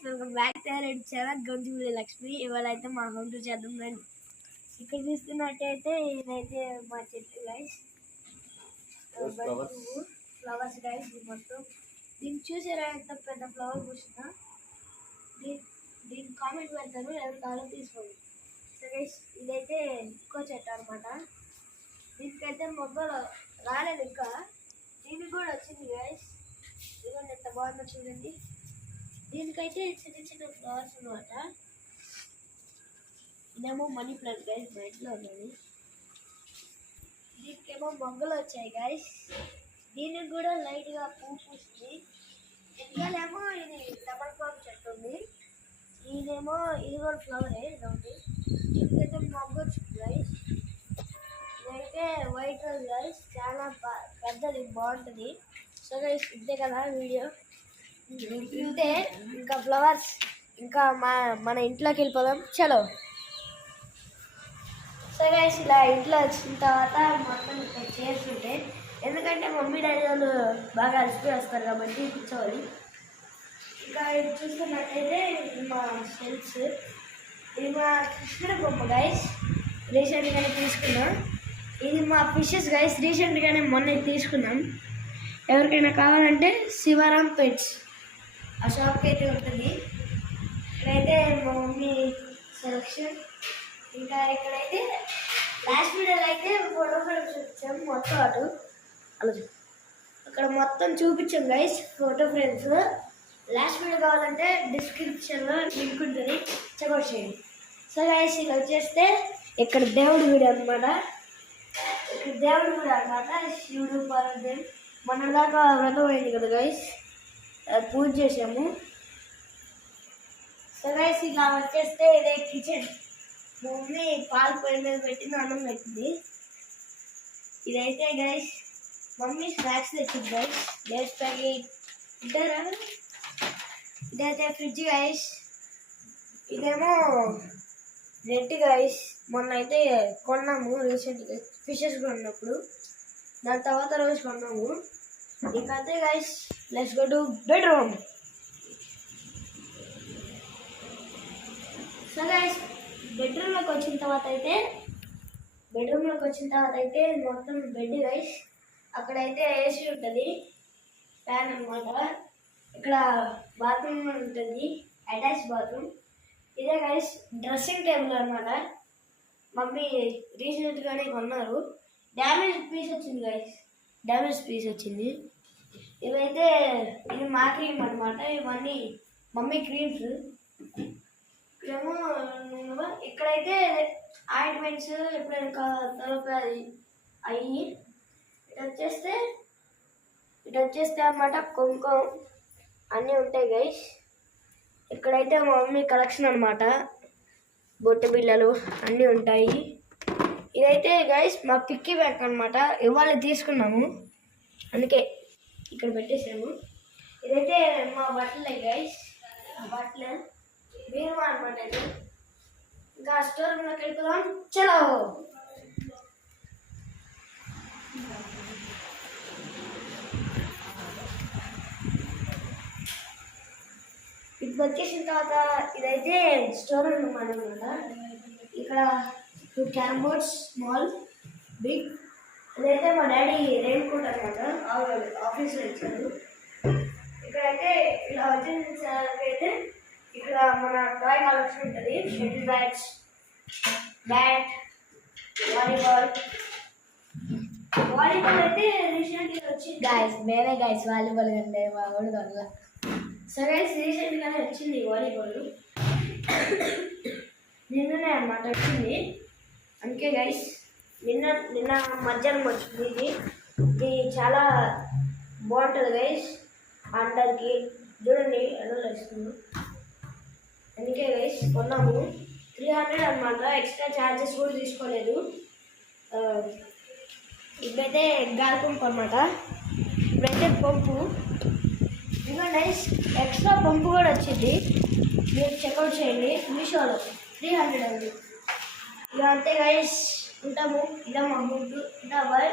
Welcome back to our channel Gonthula Lakshmi. ఇవాళ అయితే మా హోమ్ టూర్ చేద్దాం రండి. ఇక్కడ చూస్తున్నట్టయితే ఇదైతే మా చెట్టు గైస్, ఫ్లవర్స్ గైస్. మొత్తం దీన్ని చూసారా ఎంత పెద్ద ఫ్లవర్ పూసినా. దీన్ని కామెంట్ పెడతాను, ఎవరి కాలం తీసుకోండి. సో గైస్ ఇదైతే ఇంకో చెట్టు అనమాట. దీనికైతే మొగ్గలు రాలేదు ఇంకా, దీనికి కూడా వచ్చింది గైస్. ఇదిగోండి ఎంత బాగుందో చూడండి. దీనికైతే చిన్న చిన్న ఫ్లవర్స్ అనమాట. ఇదేమో మనీ ప్లాంట్ గైస్, మా ఇంట్లో ఉన్నది. దీనికేమో మొగ్గలు వచ్చాయి గైస్. దీనికి కూడా లైట్గా పువ్వు పూస్తుంది. ఇంకానేమో ఇది తమలపాకు చెట్టు ఉంది. ఇదేమో ఇది కూడా ఫ్లవరే ఇదొకటి. దీనికైతే మొగ్గ వచ్చింది గైస్. ఇదైతే వైట్ రోజ్ గైస్, చాలా పెద్దది, బాగుంటుంది. సో గైస్ ఇంతే కదా వీడియో. ఇంతే, ఇంకా ఫ్లవర్స్ ఇంకా మన ఇంట్లోకి వెళ్ళిపోదాం. చలో. సో గైస్ ఇలా ఇంట్లో వచ్చిన తర్వాత మొత్తం ఇక్కడ చేస్తుంటే, ఎందుకంటే మమ్మీ డాడీ వాళ్ళు బాగా అలసిపోయి వస్తారు కాబట్టి కూర్చోవాలి. ఇంకా ఇది చూస్తున్నట్టయితే మా షెల్ఫ్స్. ఇది మా కృష్ణుడి బొమ్మ గైస్, రీసెంట్గానే తీసుకున్నాం. ఇది మా ఫిషెస్ గైస్, రీసెంట్గానే మొన్న తీసుకున్నాం. ఎవరికైనా కావాలంటే శివరాం పెట్స్ ఆ షాప్కి అయితే ఉంటుంది. ఇక్కడైతే మా మమ్మీ సెలక్షన్. ఇంకా ఇక్కడైతే లాస్ట్ వీడియోలో అయితే ఫోటో ఫ్రేమ్స్ చూపించాం మొత్తం అటు అలా అక్కడ మొత్తం చూపించాం guys photo frames. Last video కావాలంటే డిస్క్రిప్షన్లో లింక్ ఉంటుంది, చెక్అవుట్ చేయండి. సో గైస్ ఇలా వచ్చేస్తే ఇక్కడ దేవుడి గుడి అనమాట. ఇక్కడ దేవుడి గుడి అనమాట, శివుడు పార్వతి. మన దాకా వ్రతం అయింది కదా గైస్, పూజ చేసాము. సో గైస్ ఇలా వచ్చేస్తే ఇదే కిచెన్. మమ్మీ పాలు పొయ్యి మీద పెట్టింది, అన్నం పెట్టింది. ఇదైతే గైస్ మమ్మీ స్నాక్స్ తెచ్చింది గైస్, లేస్ ప్యాకెట్ ఇద్దరు. ఇదైతే ఫ్రిడ్జ్ గైస్. ఇదేమో రెడ్ గైస్, మొన్న అయితే కొన్నాము రీసెంట్గా ఫిషెస్ కొన్నప్పుడు. దాని తర్వాత రోజు కొన్నాము. ఇంకంతే guys, let's go to bedroom. So guys బెడ్రూమ్లోకి వచ్చిన తర్వాత అయితే మొత్తం బెడ్ గైస్. అక్కడైతే ఏసీ ఉంటుంది, ఫ్యాన్ అనమాట. ఇక్కడ బాత్రూమ్ ఉంటుంది, అటాచ్ బాత్రూమ్. ఇదే గైస్ డ్రెస్సింగ్ టేబుల్ అనమాట. మమ్మీ రీసెంట్గానే కొన్నారు. డ్యామేజ్ పీస్ వచ్చింది. ఇవైతే ఇది మా క్రీమ్ అనమాట. ఇవన్నీ మమ్మీ క్రీమ్స్. ఇక్కడైతే ఆయింట్మెంట్స్ ఎప్పుడైనా తలపి అయ్యి. ఇటు వచ్చేస్తే అన్నమాట కుంకుమ అన్నీ ఉంటాయి గైస్. ఇక్కడైతే మా మమ్మీ కలెక్షన్ అనమాట, బొట్టు బిళ్ళలు అన్నీ ఉంటాయి. ఇదైతే గైస్ మా పిక్కీ బ్యాంక్ అనమాట, ఇవాళ తీసుకున్నాము అందుకే ఇక్కడ పెట్టేసాము. ఇదైతే మా బట్టలే గైస్, బట్టలు బీరువా అనమాట. ఇది ఇంకా స్టోర్ రూమ్లోకి వెళ్ళిపోదాం. చలో. ఇప్పుడు వచ్చేసిన తర్వాత ఇదైతే స్టోర్ రూమ్ అనమాట. ఇక్కడ 2 క్యారమ్ బోర్డ్స్, స్మాల్, బిగ్. ఇదైతే మా డాడీ రెయిన్ కోట్ అనమాట, ఆఫీస్లో ఇచ్చారు. ఇక్కడైతే ఇలా వచ్చేసరికైతే ఇక్కడ మన టాయ్ కలెక్షన్ ఉంటుంది. షటిల్ బ్యాట్స్, బ్యాట్, వాలీబాల్ అయితే రీసెంట్గా వచ్చింది గాయస్. మేమే గాయస్ వాలీబాల్ కంటే మా వాడు దొరల. సో గైస్ రీసెంట్గానే వచ్చింది వాలీబాల్, నిన్ననే అన్నమాట వచ్చింది. అందుకే గైస్ నిన్న మధ్యాహ్నం వచ్చింది. ఇది చాలా బాగుంటుంది గైస్ అందరికి. చూడండి ఎలా వస్తుంది. అందుకే గైస్ కొన్నాము. 300 అనమాట, ఎక్స్ట్రా ఛార్జెస్ కూడా తీసుకోలేదు. ఇప్పుడైతే గాలి పంపు అనమాట. ఇప్పుడైతే పంపు ఇంకా గైస్ ఎక్స్ట్రా పంపు కూడా వచ్చింది, మీరు చెక్అవుట్ చేయండి మీషోలో. 300 అండి. ఇక అంతే గైస్, ఉంటాము. ఇదా మా ఫుడ్. ఇంకా బాయ్.